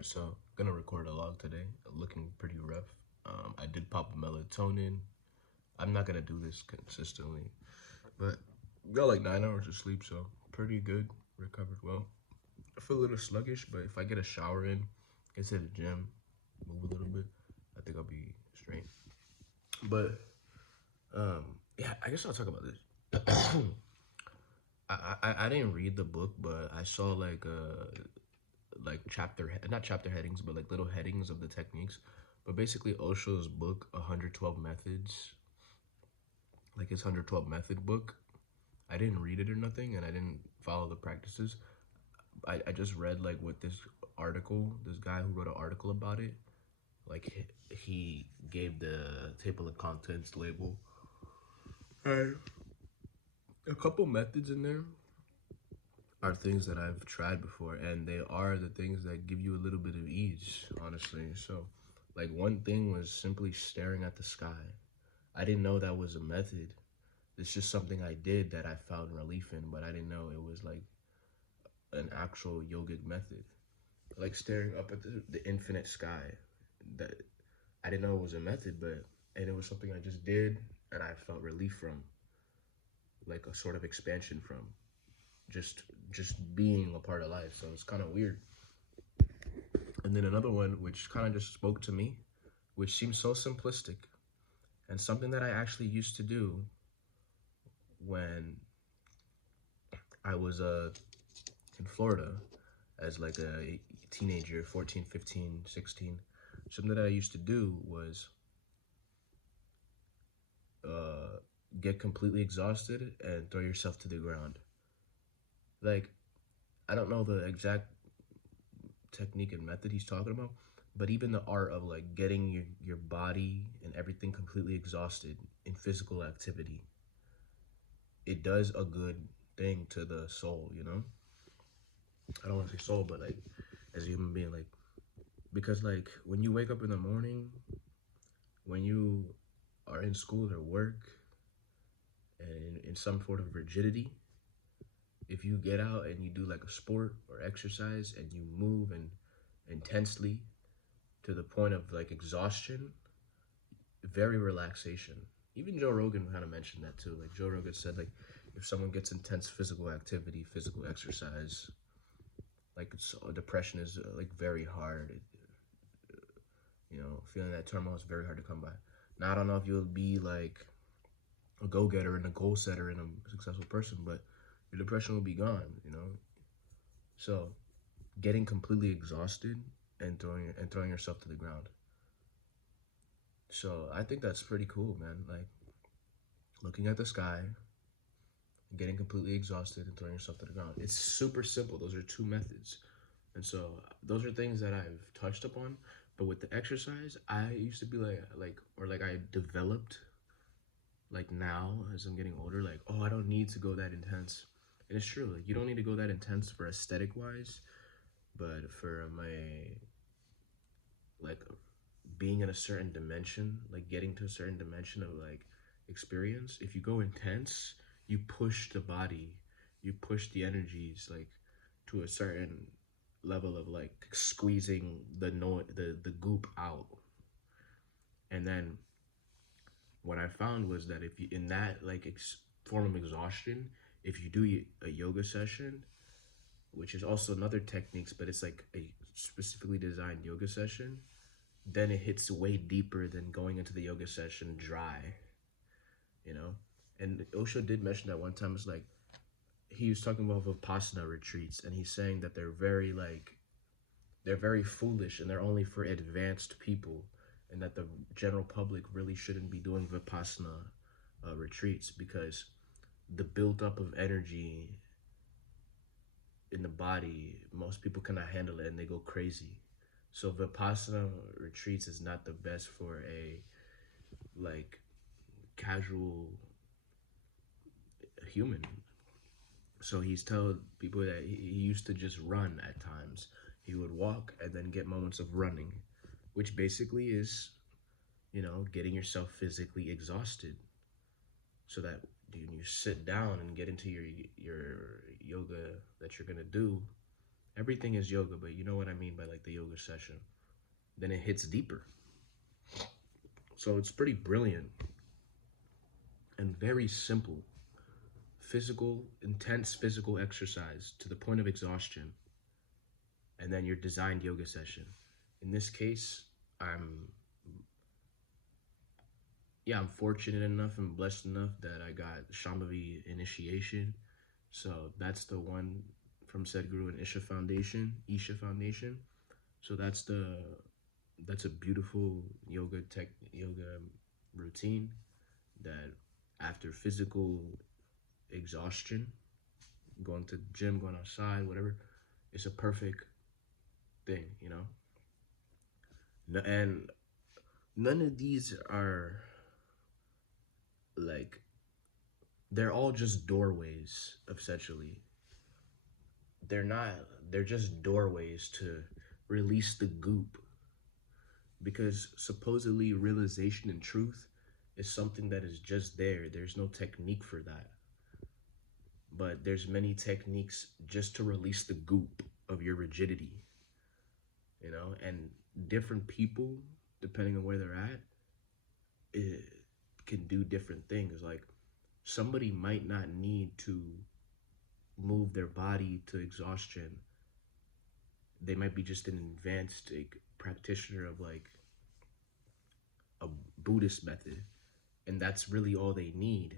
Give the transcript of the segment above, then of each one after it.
Alright, so gonna record a log today. Looking pretty rough. I did pop melatonin. I'm not gonna do this consistently, but got like 9 hours of sleep, so pretty good. Recovered well. I feel a little sluggish, but if I get a shower in, get to the gym, move a little bit, I think I'll be straight. But yeah, I guess I'll talk about this. I didn't read the book, but I saw like not chapter headings, but like little headings of the techniques. But basically Osho's book 112 methods, like his 112 method book, I didn't read it or nothing, and I didn't follow the practices. I just read like what this guy who wrote an article about it, like he gave the table of contents label and a couple methods in there are things that I've tried before, and they are the things that give you a little bit of ease, honestly. So, like, one thing was simply staring at the sky. I didn't know that was a method. It's just something I did that I found relief in, but I didn't know it was like an actual yogic method. Like staring up at the infinite sky. That I didn't know it was a method, but and it was something I just did and I felt relief from, like a sort of expansion from just just being a part of life. So it's kind of weird. And then another one which kind of just spoke to me, which seems so simplistic and something that I actually used to do when I was in Florida as like a teenager, 14, 15, 16. Something that I used to do was get completely exhausted and throw yourself to the ground. Like, I don't know the exact technique and method he's talking about, but even the art of like getting your body and everything completely exhausted in physical activity, it does a good thing to the soul, you know? I don't want to say soul, but like as a human being, like, because like when you wake up in the morning, when you are in school or work and in some sort of rigidity, if you get out and you do like a sport or exercise and you move and intensely to the point of like exhaustion, very relaxation. Even Joe Rogan kind of mentioned that too. Like Joe Rogan said, like if someone gets intense physical activity, physical exercise, like depression is like very hard. Feeling that turmoil is very hard to come by. Now I don't know if you'll be like a go-getter and a goal setter and a successful person, but your depression will be gone. So getting completely exhausted and throwing yourself to the ground. So I think that's pretty cool, man. Like looking at the sky, getting completely exhausted and throwing yourself to the ground. It's super simple. Those are two methods. And so those are things that I've touched upon. But with the exercise, I used to be like I developed like now as I'm getting older, like, oh, I don't need to go that intense. And it's true, like you don't need to go that intense for aesthetic wise, but for my like being in a certain dimension, like getting to a certain dimension of like experience, if you go intense, you push the body, you push the energies like to a certain level of like squeezing the goop out. And then what I found was that if you in that like form of exhaustion, if you do a yoga session, which is also another techniques, but it's like a specifically designed yoga session, then it hits way deeper than going into the yoga session dry, you know? And Osho did mention that one time. It's like, he was talking about Vipassana retreats, and he's saying that they're very foolish and they're only for advanced people, and that the general public really shouldn't be doing Vipassana retreats because the build-up of energy in the body, most people cannot handle it and they go crazy. So Vipassana retreats is not the best for a like casual human. So he's telling people that he used to just run at times. He would walk and then get moments of running, which basically is, getting yourself physically exhausted so that you sit down and get into your yoga that you're gonna do. Everything is yoga, but you know what I mean by like the yoga yoga session, then it hits deeper. So it's pretty brilliant and very simple. Intense physical exercise to the point of exhaustion, and then your designed yoga session. In this case, I'm I'm fortunate enough and blessed enough that I got Shambhavi initiation. So that's the one from Sadhguru and Isha Foundation. So that's a beautiful yoga routine that after physical exhaustion, going to the gym, going outside, whatever, it's a perfect thing, And none of these are like, they're all just doorways, essentially. They're not, they're just doorways to release the goop. Because supposedly realization and truth is something that is just there. There's no technique for that. But there's many techniques just to release the goop of your rigidity, and different people, depending on where they're at, it can do different things. Like, somebody might not need to move their body to exhaustion. They might be just an advanced practitioner of like a Buddhist method, and that's really all they need.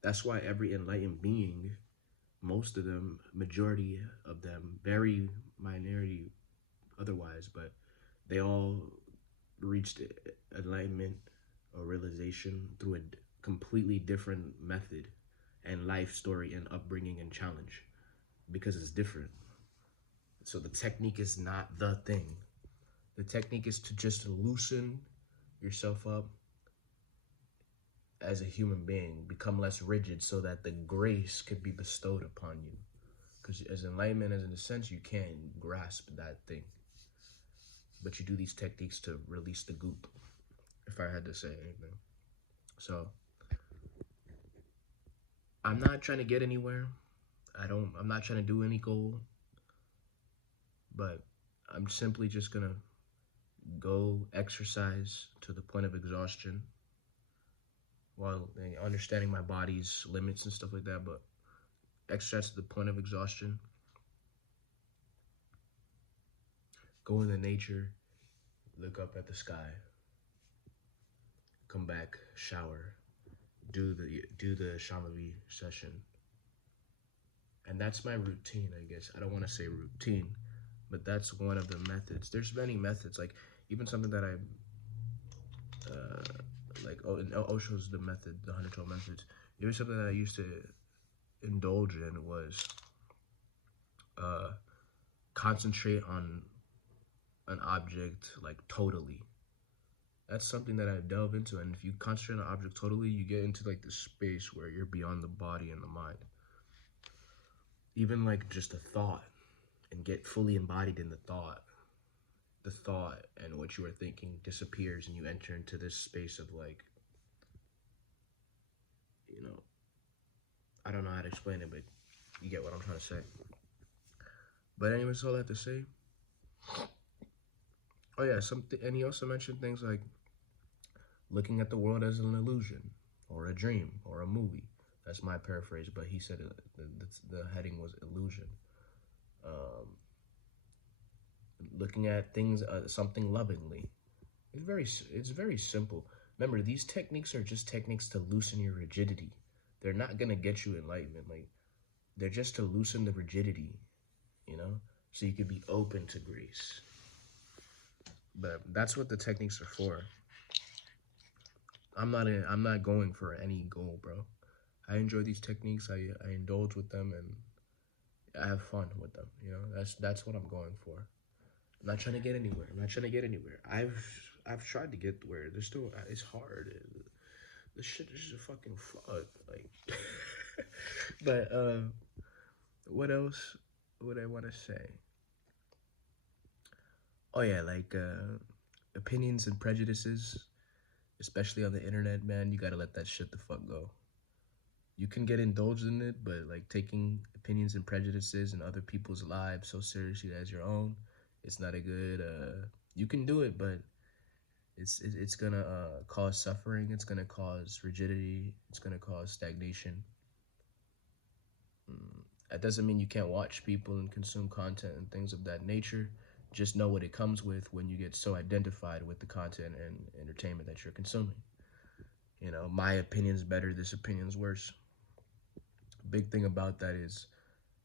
That's why every enlightened being, most of them, majority of them, very minority otherwise, but they all reached enlightenment or realization through a completely different method and life story and upbringing and challenge, because it's different. So the technique is not the thing. The technique is to just loosen yourself up as a human being, become less rigid so that the grace could be bestowed upon you. Because as enlightenment, as in a sense, you can't grasp that thing. But you do these techniques to release the goop, if I had to say anything. So I'm not trying to get anywhere. I'm not trying to do any goal. But I'm simply just gonna go exercise to the point of exhaustion while understanding my body's limits and stuff like that, but exercise to the point of exhaustion. Go into nature, look up at the sky, come back, shower, do the Shambhavi session. And that's my routine, I guess. I don't want to say routine, but that's one of the methods. There's many methods, like even something that in Osho's the method, the 112 methods. Even something that I used to indulge in was concentrate on an object like totally. That's something that I delve into, and if you concentrate on an object totally, you get into like this space where you're beyond the body and the mind. Even like just a thought, and get fully embodied in the thought. The thought and what you are thinking disappears, and you enter into this space of like, I don't know how to explain it, but you get what I'm trying to say. But anyway, that's all I have to say. Oh yeah, and he also mentioned things like looking at the world as an illusion, or a dream, or a movie. That's my paraphrase, but he said the heading was illusion. Looking at things, something lovingly. It's very simple. Remember, these techniques are just techniques to loosen your rigidity. They're not gonna get you enlightenment. Like, they're just to loosen the rigidity, so you could be open to grace. But that's what the techniques are for. I'm not going for any goal, bro. I enjoy these techniques. I indulge with them, and I have fun with them. That's what I'm going for. I'm not trying to get anywhere. I've tried to get where there's still, it's hard. This shit is just fucking fuck. Like, but what else would I want to say? Oh yeah, like opinions and prejudices, especially on the internet, man. You gotta let that shit the fuck go. You can get indulged in it, but like taking opinions and prejudices and other people's lives so seriously as your own It's not a good. You can do it, but it's gonna cause suffering. It's gonna cause rigidity. It's gonna cause stagnation. That doesn't mean you can't watch people and consume content and things of that nature. Just know what it comes with when you get so identified with the content and entertainment that you're consuming. You know, my opinion's better, this opinion's worse. Big thing about that is,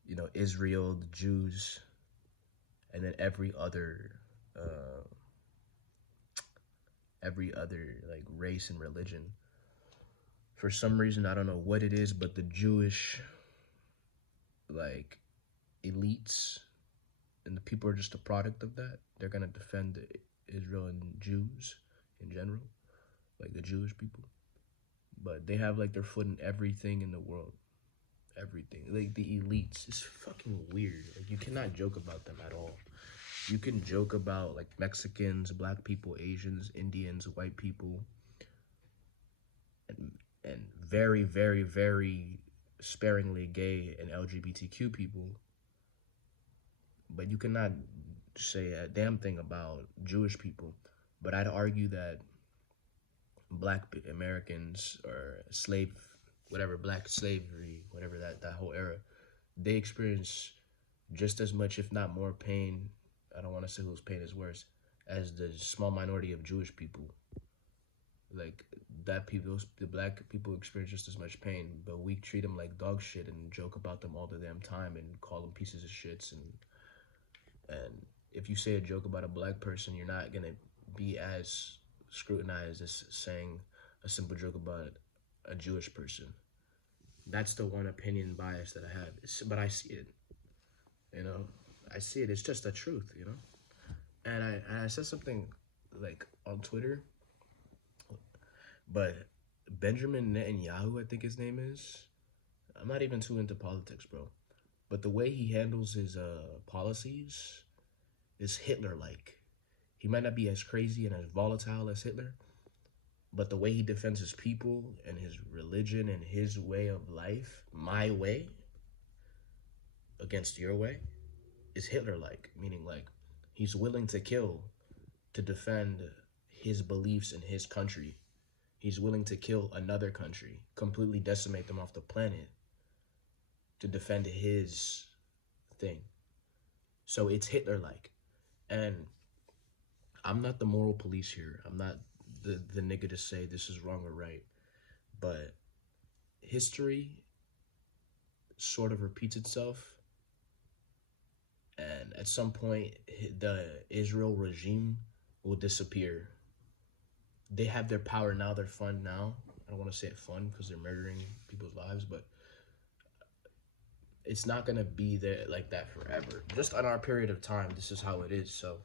you know, Israel, the Jews, and then uh, every other like race and religion. For some reason, I don't know what it is, but the Jewish like elites and the people are just a product of that. They're gonna defend Israel and Jews in general, like the Jewish people. But they have like their foot in everything in the world. Everything. Like the elites. It's fucking weird. Like you cannot joke about them at all. You can joke about like Mexicans, black people, Asians, Indians, white people, and very, very, very sparingly gay and LGBTQ people. But you cannot say a damn thing about Jewish people. But I'd argue that black Americans or whatever, black slavery, whatever that whole era, they experience just as much, if not more pain. I don't want to say whose pain is worse, as the small minority of Jewish people. Like that people, the black people experience just as much pain, but we treat them like dog shit and joke about them all the damn time and call them pieces of shits. And if you say a joke about a black person, you're not gonna be as scrutinized as saying a simple joke about a Jewish person. That's the one opinion bias that I have. But I see it, you know. I see it. It's just the truth, you know. And I said something like on Twitter, but Benjamin Netanyahu, I think his name is. I'm not even too into politics, bro. But the way he handles his policies is Hitler-like. He might not be as crazy and as volatile as Hitler, but the way he defends his people and his religion and his way of life, my way against your way, is Hitler-like. Meaning, like, he's willing to kill to defend his beliefs in his country. He's willing to kill another country, completely decimate them off the planet to defend his thing. So it's Hitler-like. And I'm not the moral police here. I'm not the nigga to say this is wrong or right. But history sort of repeats itself. And at some point, the Israel regime will disappear. They have their power now, they're fun now. I don't want to say it fun because they're murdering people's lives, but it's not going to be there like that forever. Just on our period of time, this is how it is. So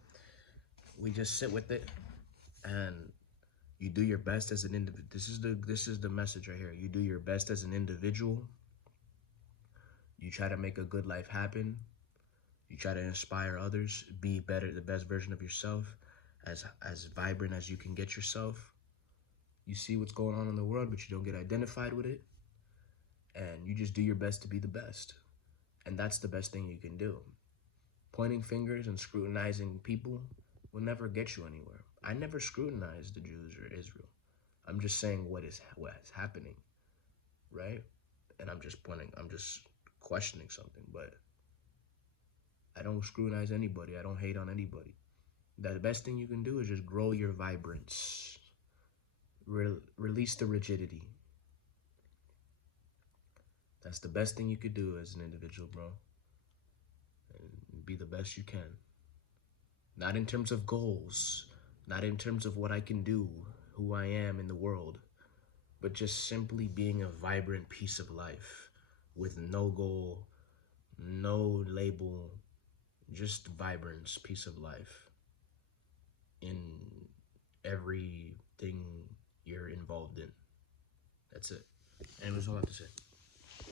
we just sit with it and you do your best as an individual. This is the message right here. You do your best as an individual. You try to make a good life happen. You try to inspire others, be better, the best version of yourself, as vibrant as you can get yourself. You see what's going on in the world, but you don't get identified with it. And you just do your best to be the best. And that's the best thing you can do. Pointing fingers and scrutinizing people will never get you anywhere. I never scrutinized the Jews or Israel. I'm just saying what is happening, right? And I'm just questioning something, but I don't scrutinize anybody. I don't hate on anybody. The best thing you can do is just grow your vibrance. Release the rigidity. That's the best thing you could do as an individual, bro. And be the best you can. Not in terms of goals, not in terms of what I can do, who I am in the world, but just simply being a vibrant piece of life with no goal, no label, just vibrance, piece of life in everything you're involved in. That's it. And that's all I have to say.